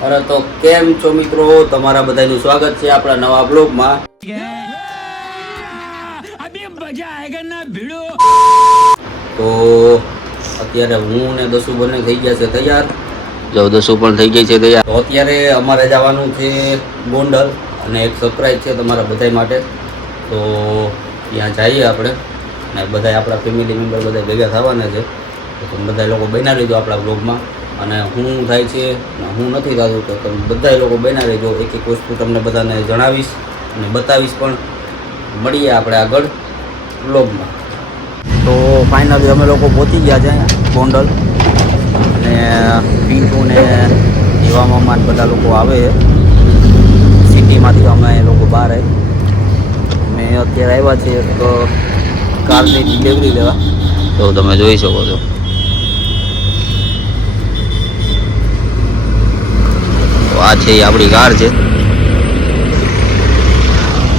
અરે તો કેમ છો મિત્રો, તમારા બધાનું સ્વાગત છે આપણા નવા બ્લોગમાં. તો અત્યારે હું ને દસુ બંને થઈ ગયા છે તૈયાર. જો દસુ પણ થઈ ગઈ છે તૈયાર. તો અત્યારે અમારે જવાનું છે ગોંડલ અને એક સરપ્રાઈઝ છે તમારા બધા માટે. તો ત્યાં જઈએ આપણે અને બધા આપણા ફેમિલી મેમ્બર બધા ભેગા થવાના છે. તો તમે બધા લોકો બના રહેજો આપણા બ્લોગમાં. અને હું થાય છે હું નથી થતું તો તમે બધા લોકો બના રહેજો. એક એક વસ્તુ તમને બધાને જણાવીશ અને બતાવીશ પણ. મળીએ આપણે આગળ બ્લોગમાં. તો ફાઇનલી અમે લોકો પહોંચી ગયા છે ગોંડલ અને પિન્ટુ ને એવા મામા બધા લોકો આવે છે સિટીમાંથી. અમે એ લોકો બહાર અમે અત્યારે આવ્યા છીએ એક કારની ડિલિવરી લેવા. તો તમે જોઈ શકો છો. તો આ છે એ આપણી કાર છે.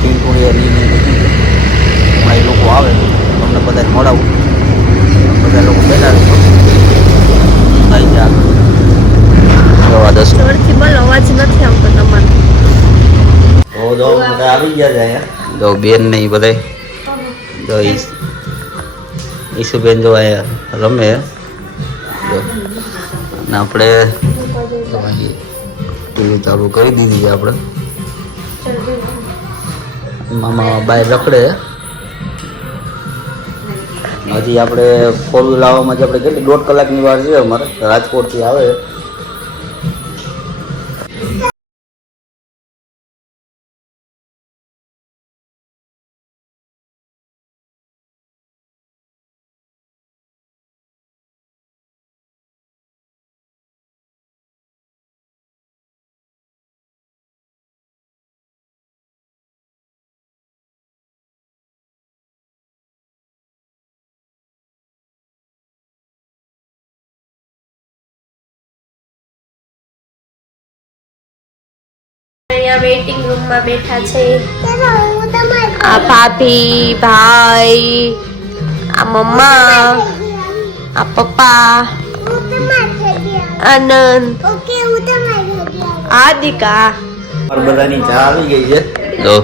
પિન્ટુની હમણાં એ લોકો આવે તમને બધાને મળાવું. બધા લોકો બેઠા થઈ જાય આગળ 10 જોરથી બોલો, અવાજ નથી આવતો તમારો. તો જો બધા આવી ગયા છે અહીંયા. જો બેન ને બધા જો ઈશુબેન જો અહીંયા રમે જો. અને આપણે ટીવી ચાલુ કરી દીધી છે આપણે. મામા બાય રખડે. હજી આપણે ફોર વ્હીલ આવવામાં આપણે કેટલી 1.5 કલાકની વાર છે અમારે. રાજકોટથી આવે. અહીંયા વેઇટિંગ રૂમમાં બેઠા છે આ ભાભી, ભાઈ, આ મમ્મા, આ પપ્પા, આનંદ, આદિકા. બધાની ચા આવી ગઈ છે. જો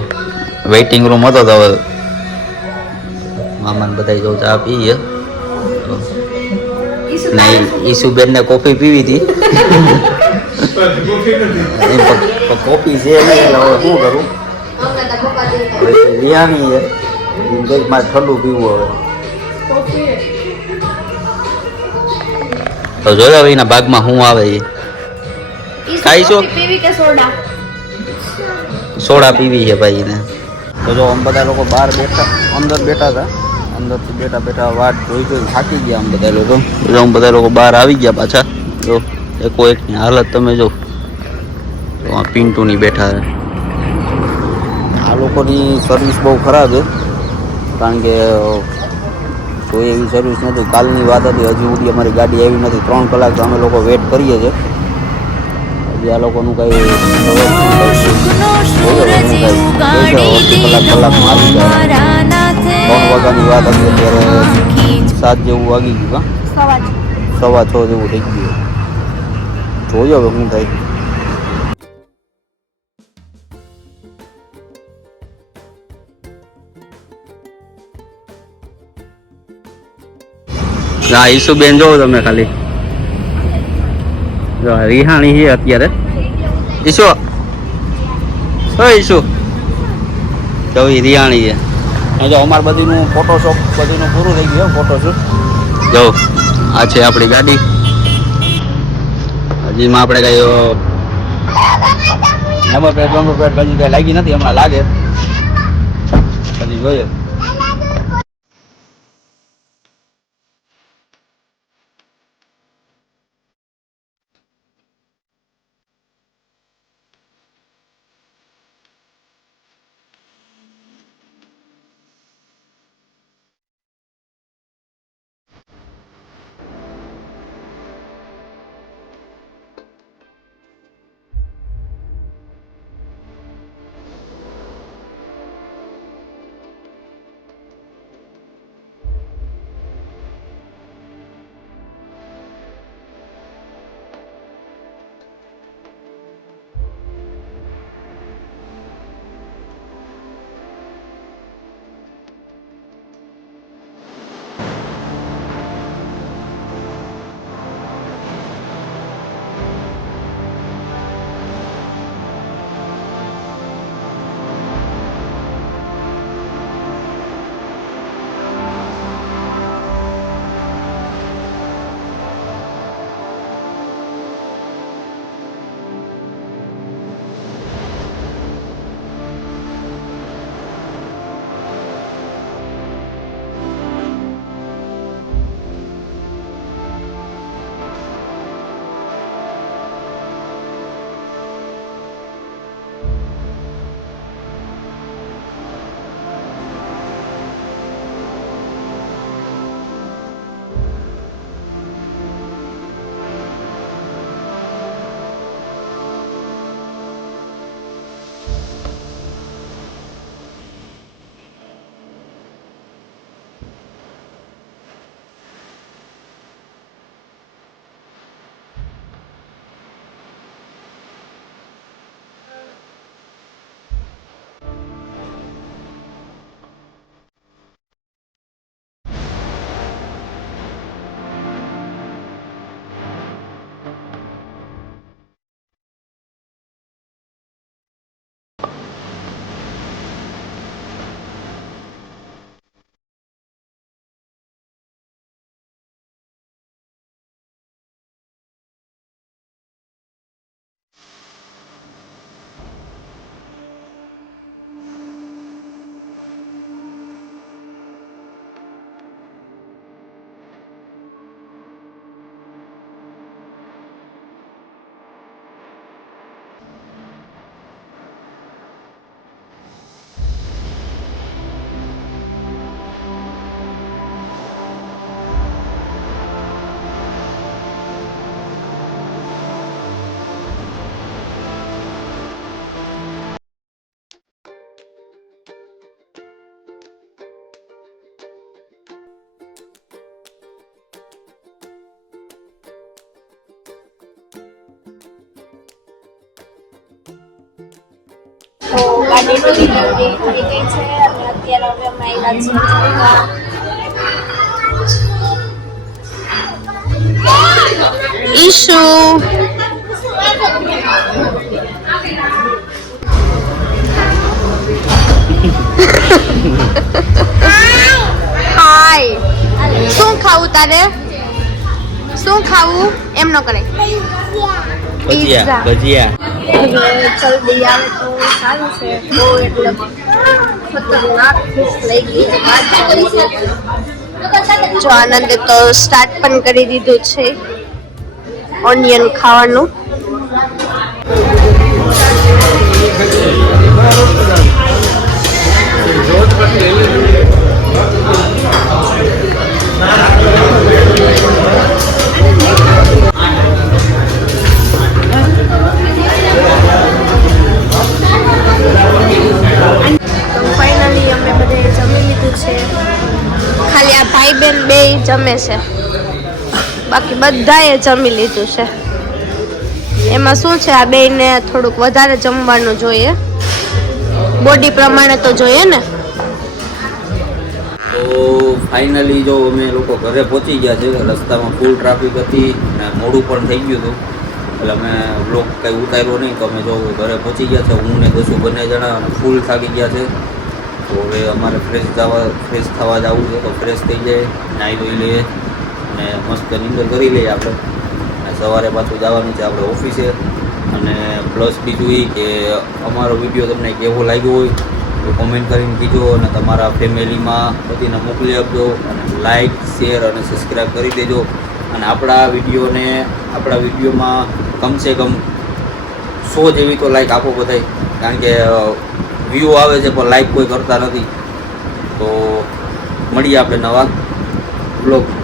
વેઇટિંગ રૂમ હતો તો હવે મામાને બધા જો ચા પીએ. ને ઈશુબેન ને કોફી પીવી હતી. કોફી છે નહીં એટલે હવે શું કરું. રિયાની છે કંઈક મારે ઠંડુ પીવું હવે. તો જોયો હવે એના ભાગમાં શું આવે એ ખાઈશું. સોડા પીવી છે ભાઈ ને. તો જો આમ બધા લોકો બહાર બેઠા અંદર બેઠા હતા. અંદરથી બેઠા બેઠા વાટ જોઈ થાકી ગયા આમ બધા લોકો. આમ બધા લોકો બહાર આવી ગયા પાછા. જો એકો એકની હાલત તમે જો. આ પિન્ટુની બેઠા છે. આ લોકોની સર્વિસ બહુ ખરાબ છે. કારણ કે કોઈ એવી સર્વિસ નથી. કાલની વાત હતી હજુ સુધી અમારી ગાડી આવી નથી. 3 કલાક અમે લોકો વેટ કરીએ છીએ. હજી આ લોકોનું કંઈ કલાકમાં આવી જાય. 3 વાગ્યાની વાત હતી અત્યારે 7 જેવું વાગી ગયું. 6:15 જેવું થઈ ગયું. જોયો હવે શું થાય. હા ઈશુબેન જોવો તમે ખાલી. જો રિહાણી છે અત્યારે. ઈશુ ઈશુ જો એ રિહાણી છે. જો અમારે બધીનું ફોટોશોપ બધીનું પૂરું થઈ ગયું. ફોટોશૂટ જો આ છે આપણી ગાડી. હજીમાં આપણે કઈ નંબર પ્લેટ હજી કઈ લાગી નથી. હમણાં લાગે હજી જોઈએ. ગાડીની ડિલિવરી થઈ ગઈ છે અને અત્યારે હવે અમે આવ્યા છીએ ઈશુ હાય શું ખાવું તારે શું ખાવું એમ ન કરે ભજીયા ભજીયા જલ્દી આવે તો સારું છે બહુ એટલે ખતરનાક ભૂખ લઈ ગઈ જો આનંદે તો સ્ટાર્ટ પણ કરી દીધું છે ઓનિયન ખાવાનું ફાઇનલી અમે બધે જમી લીધું છે ખાલી આ ભાઈ બેન બે જમે છે બાકી બધાએ જમી લીધું છે એમાં શું છે આ બેયને થોડુંક વધારે જમવાનું જોઈએ બોડી પ્રમાણે તો જોઈએ ને તો ફાઇનલી જો અમે લોકો ઘરે પહોંચી ગયા છે રસ્તામાં ફૂલ ટ્રાફિક હતી અને મોડું પણ થઈ ગયું હતું એટલે અમે બ્લોગ કંઈ ઉતાર્યો નહીં તો અમે જો ઘરે પહોંચી ગયા છે હું ને દસુ બંને જણા ફૂલ થાકી ગયા છે તો હવે અમારે ફ્રેશ થવા જવું છે તો ફ્રેશ થઈ જાય નાહી ધોઈ લઈએ અને મસ્ત નીંદર કરી લઈએ આપણે અને સવારે પાછું જવાનું છે આપણે ઓફિસે અને પ્લસ બીજું એ કે અમારો વિડીયો તમને કેવો લાગ્યો હોય તો કોમેન્ટ કરીને કીજો અને તમારા ફેમિલીમાં બધીને મોકલી આપજો અને લાઇક શેર અને સબસ્ક્રાઈબ કરી દેજો અને આપણા વિડીયોમાં કમસે કમ 100 જેવી તો લાઇક આપો બધાય કારણ કે વ્યૂ આવે છે પણ લાઇક કોઈ કરતા નથી તો મળીએ આપણે નવા બ્લોગમાં